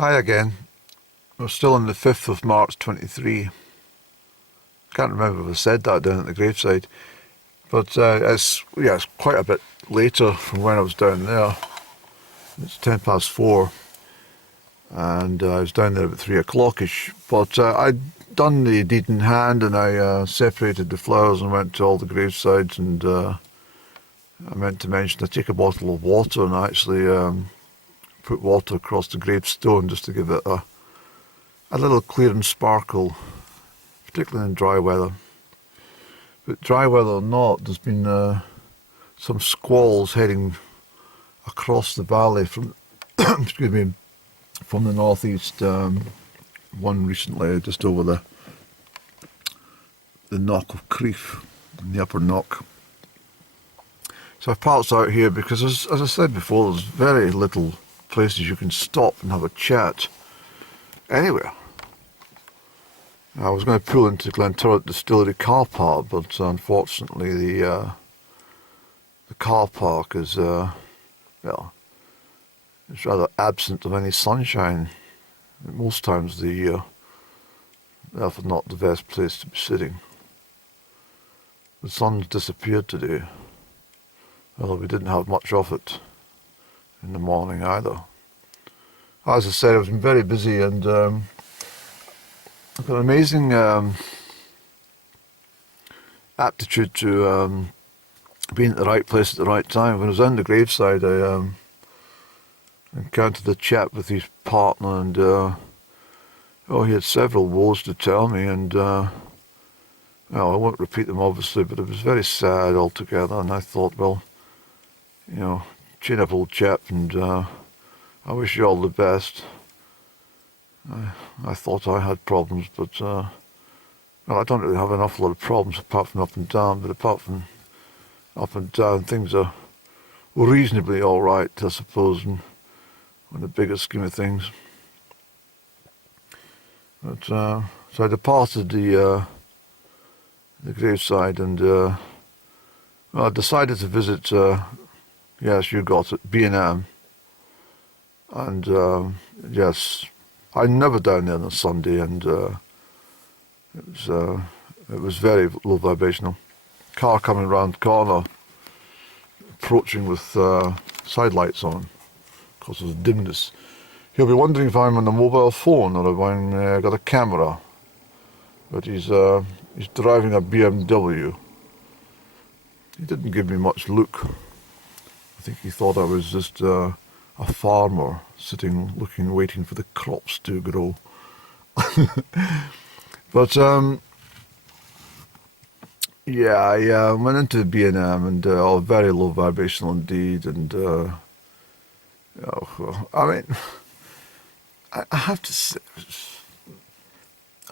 Hi again. We're still on the 5th of March 23. I can't remember if I said that down at the graveside, but it's quite a bit later from when I was down there. It's 4:10, and I was down there about 3 o'clock-ish. But I'd done the deed in hand, and I separated the flowers and went to all the gravesides, and I meant to mention I take a bottle of water and I actually put water across the gravestone just to give it a little clear and sparkle, particularly in dry weather. But dry weather or not, there's been some squalls heading across the valley from excuse me, from the northeast. One recently just over the knock of Crieff, in the upper knock. So I've parked out here because, as I said before, there's very little places you can stop and have a chat anywhere. I was going to pull into Glenturret Distillery car park, but unfortunately the car park is it's rather absent of any sunshine most times of the year. Therefore, not the best place to be sitting. The sun's disappeared today, although we didn't have much of it in the morning either. As I said, I've been very busy, and I've got an amazing aptitude to being at the right place at the right time. When I was on the graveside, I encountered a chap with his partner, and he had several woes to tell me, and I won't repeat them obviously, but it was very sad altogether. And I thought, well, chin up, old chap, and I wish you all the best. I thought I had problems, but I don't really have an awful lot of problems apart from up and down. But apart from up and down, things are reasonably all right, I suppose, in the bigger scheme of things. But so I departed the graveside, and I decided to visit. Yes, you got it, B&M. And yes, I'm never down there on a Sunday, and it was very low vibrational. Car coming round the corner, approaching with side lights on, because of the dimness. He'll be wondering if I'm on a mobile phone or if I've got a camera. But he's driving a BMW. He didn't give me much look. I think he thought I was just a farmer sitting, looking, waiting for the crops to grow. But I went into B&M, and very low vibrational indeed. And I mean, I have to say,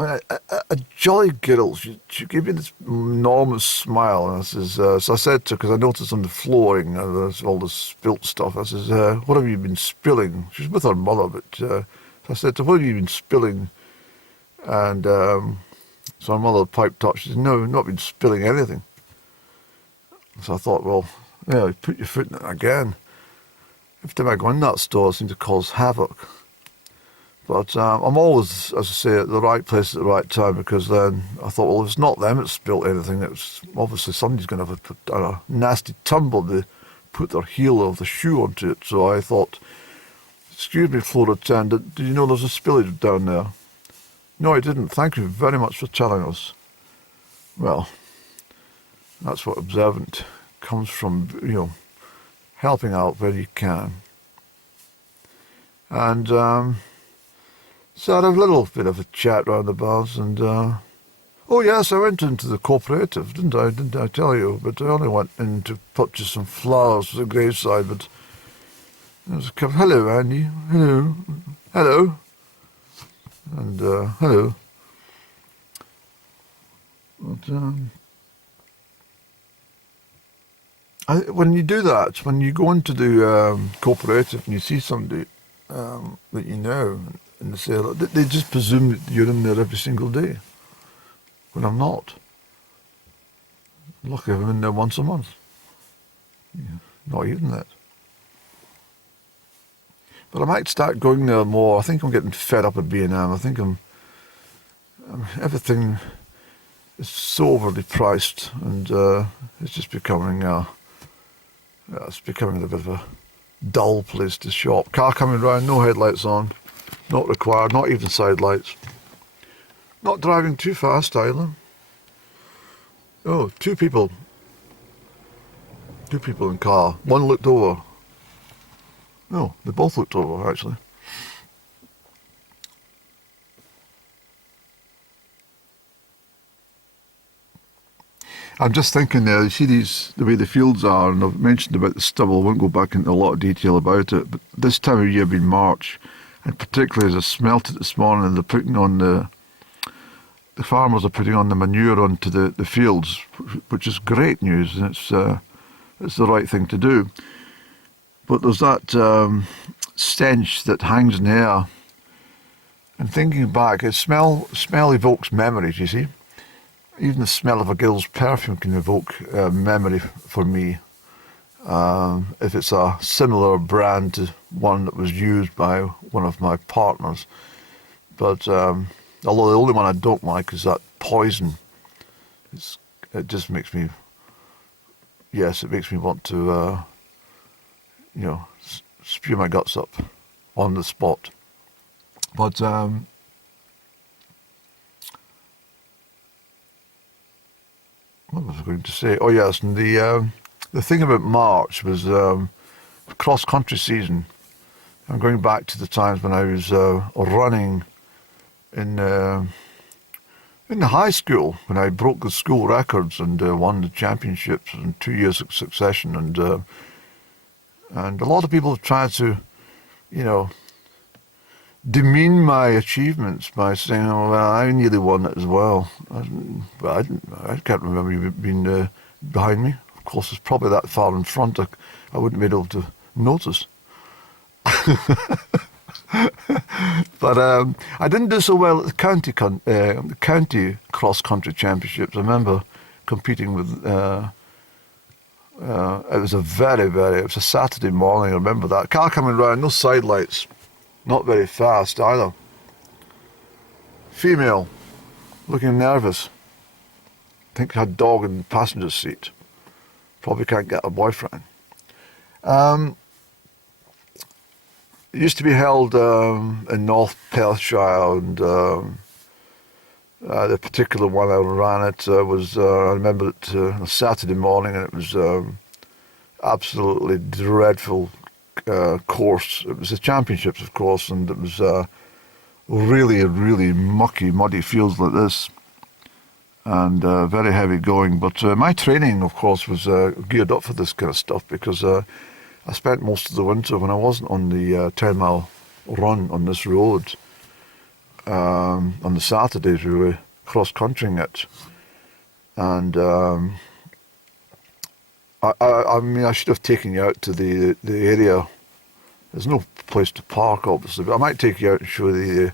a jolly girl. She gave me this enormous smile, and I says, so I said to her, because I noticed on the flooring there's all this spilt stuff. I says, what have you been spilling? She's with her mother, but so I said to her, what have you been spilling? And so her mother piped up. She said, no, not been spilling anything. So I thought, well, you put your foot in it again. Every time I go in that store, it seems to cause havoc. But I'm always, as I say, at the right place at the right time, because then I thought, well, if it's not them that spilt anything, it's obviously somebody's going to have a nasty tumble to put their heel or the shoe onto it. So I thought, excuse me, floor attendant, did you know there's a spillage down there? No, I didn't. Thank you very much for telling us. Well, that's what observant comes from, helping out where you can. And so I had a little bit of a chat round the bars, and oh yes, I went into the cooperative, didn't I tell you? But I only went in to purchase some flowers for the graveside. But there was a couple. Hello, Andy. Hello, and hello. But when you do that, when you go into the cooperative and you see somebody that you know, and they say, they just presume that you're in there every single day, when I'm not. Lucky I'm in there once a month. Yeah, not even that. But I might start going there more. I think I'm getting fed up at B&M. I think everything is so overly priced, and it's just becoming it's becoming a bit of a dull place to shop. Car coming round, no headlights on, not required, not even side lights. Not driving too fast either. Oh, two people in car. One looked over. No, they both looked over actually. I'm just thinking there, you see the way the fields are, and I've mentioned about the stubble, I won't go back into a lot of detail about it, but this time of year being March, and particularly as I smelt it this morning, and they're putting on the farmers are putting on the manure onto the fields, which is great news, and it's the right thing to do. But there's that stench that hangs in the air, and thinking back, smell evokes memories, you see. Even the smell of a girl's perfume can evoke memory for me, if it's a similar brand to one that was used by one of my partners. But although the only one I don't like is that poison. It just makes me, yes, it makes me want to, spew my guts up on the spot. But what was I going to say? Oh yes, and the thing about March was cross-country season. I'm going back to the times when I was running in the high school, when I broke the school records and won the championships in 2 years of succession, and a lot of people have tried to, demean my achievements by saying, "Oh, well, I nearly won it as well." I can't remember you being behind me. Of course, it's probably that far in front I wouldn't be able to notice. But I didn't do so well at the county cross-country championships. I remember competing with. It was it was a Saturday morning. I remember that car coming round, no side lights. Not very fast either. Female, looking nervous. Think had dog in the passenger seat. Probably can't get a boyfriend. It used to be held in North Perthshire, and the particular one I ran it was, I remember it on a Saturday morning, and it was absolutely dreadful course. It was the championships, of course, and it was really, really mucky, muddy fields like this, and very heavy going. But my training, of course, was geared up for this kind of stuff, because I spent most of the winter, when I wasn't on the 10-mile run on this road, on the Saturdays we were cross-countrying it, and I mean, I should have taken you out to the area. There's no place to park, obviously, but I might take you out and show you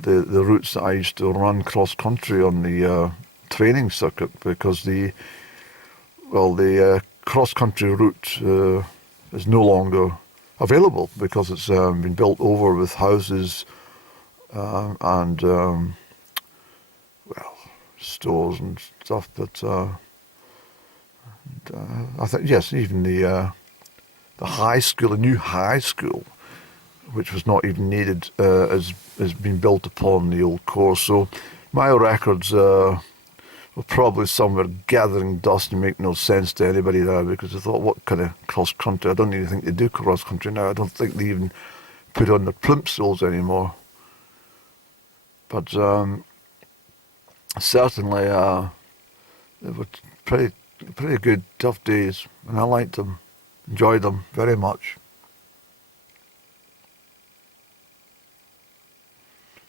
the routes that I used to run cross-country on the training circuit, because the cross-country route is no longer available, because it's been built over with houses and stores and stuff. But I think, yes, even the high school, the new high school, which was not even needed, has been built upon the old course. So my records were probably somewhere gathering dust and make no sense to anybody now, because I thought, what kind of cross-country? I don't even think they do cross-country now. I don't think they even put on their plimsolls anymore. But certainly they were pretty good, tough days, and I liked them, enjoyed them very much.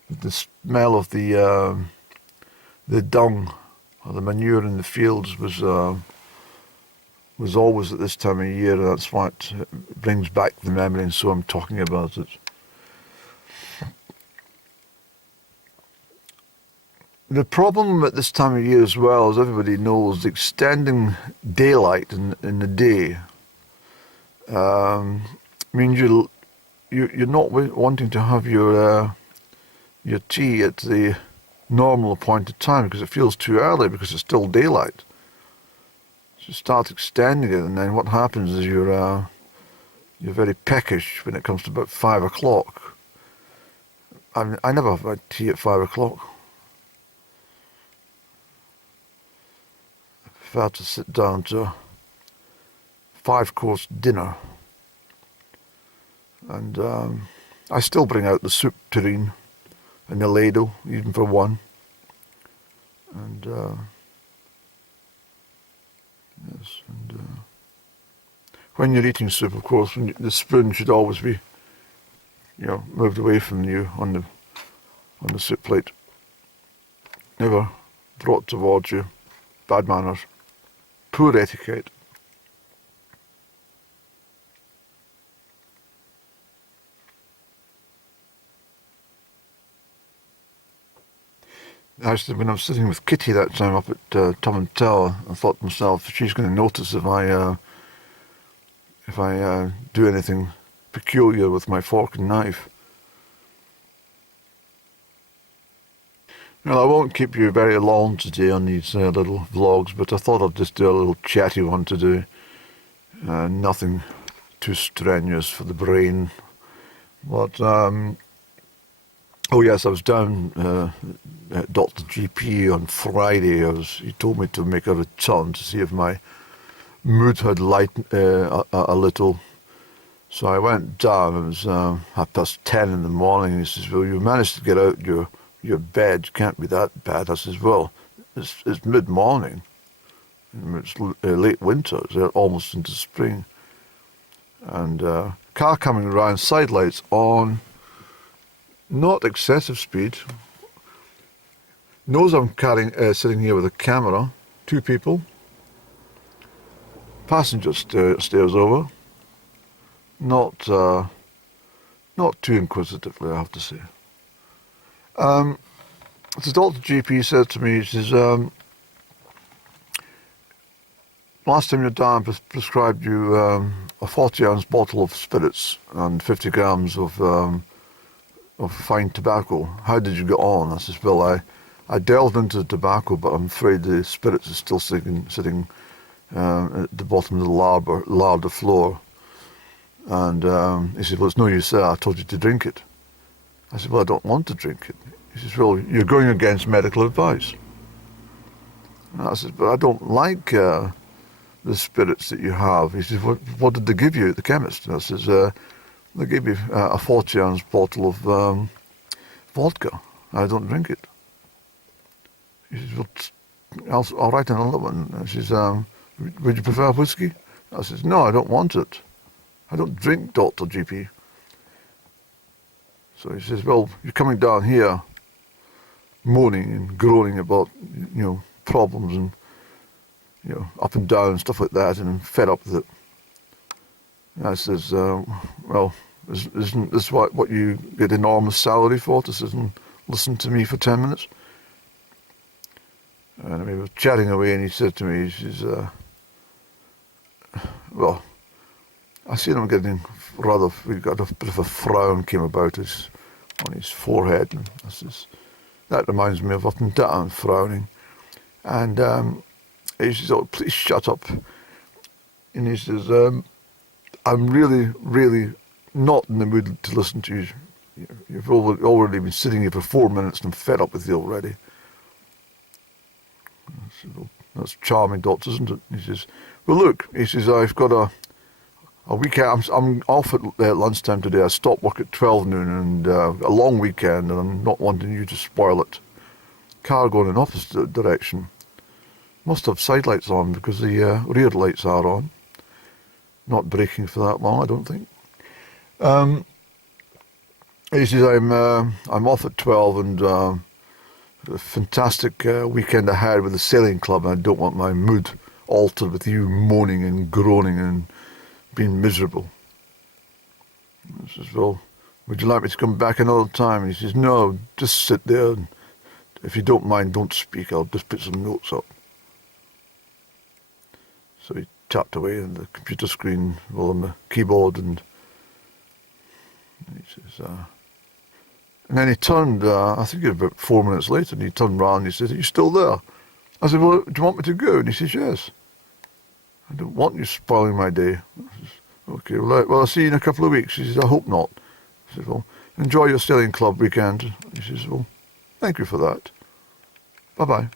The smell of the dung or the manure in the fields was always at this time of year, and that's why it brings back the memory, and so I'm talking about it. The problem at this time of year as well, as everybody knows, extending daylight in the day means you're not wanting to have your tea at the normal appointed time because it feels too early because it's still daylight. So you start extending it, and then what happens is you're very peckish when it comes to about 5 o'clock. I never have my tea at 5 o'clock. If I had to sit down to a 5-course dinner, and I still bring out the soup tureen and the ladle, even for one. And yes, and when you're eating soup, of course, the spoon should always be, moved away from you on the soup plate. Never brought towards you. Bad manners. Poor etiquette. Actually, when I was sitting with Kitty that time up at Tom and Tower, I thought to myself, she's going to notice if I do anything peculiar with my fork and knife. Well, I won't keep you very long today on these little vlogs, but I thought I'd just do a little chatty one today. Nothing too strenuous for the brain. But, oh yes, I was down at Dr. GP on Friday. He told me to make a return to see if my mood had lightened a little. So I went down. It was 10:30 in the morning. And he says, "Well, you managed to get out your bed. Can't be that bad." I says, "Well, it's mid-morning. It's late winter. It's almost into spring." And car coming around, side lights on, not excessive speed. Knows I'm sitting here with a camera. 2 people. Passenger stares over. Not too inquisitively, I have to say. So Dr. GP said to me, he says, "Last time your dad prescribed you a 40-ounce bottle of spirits and 50 grams of fine tobacco. How did you get on?" I says, "Well, I delved into the tobacco, but I'm afraid the spirits is still sitting at the bottom of the larder floor." And he said, "Well, it's no use, sir. I told you to drink it." I said, "Well, I don't want to drink it." He says, "Well, you're going against medical advice." And I said, "But I don't like the spirits that you have." He says, "What did they give you at the chemist?" And I says, "They gave me a 40-ounce bottle of vodka. I don't drink it." He says, "Well, I'll write another one." And she says, "Would you prefer whiskey?" I says, "No, I don't want it. I don't drink, Dr. GP." So he says, "Well, you're coming down here moaning and groaning about, problems and, up and down and stuff like that, and I'm fed up with it." And I says, "Well, isn't this what you get enormous salary for, to sit and listen to me for 10 minutes? And we were chatting away, and he said to me, he says, "Well," I seen him we got a bit of a frown came about on his forehead, and I says, "That reminds me of up and down frowning." And he says, "Oh, please shut up." And he says, "I'm really, really not in the mood to listen to you. You've already been sitting here for 4 minutes, and I'm fed up with you already." I said, "Well, that's charming, Doctor, isn't it?" He says, "Well, look," he says, "I've got a weekend. I'm off at lunchtime today. I stop work at 12 noon, and a long weekend, and I'm not wanting you to spoil it. Car going in opposite direction. Must have side lights on because the rear lights are on. Not braking for that long, I don't think." He says, I'm off at 12, and a fantastic weekend ahead with the sailing club, and I don't want my mood altered with you moaning and groaning and being miserable." I says, "Well, would you like me to come back another time?" And he says, "No, just sit there, and if you don't mind, don't speak. I'll just put some notes up." So he tapped away on the computer screen, on the keyboard, and And he says, and then he turned, I think it was about 4 minutes later, and he turned round and he said, "Are you still there?" I said, "Well, do you want me to go?" And he says, "Yes. I don't want you spoiling my day." I says, "Okay, well, I'll see you in a couple of weeks." He says, "I hope not." I said, "Well, enjoy your sailing club weekend." He says, "Well, thank you for that. Bye-bye."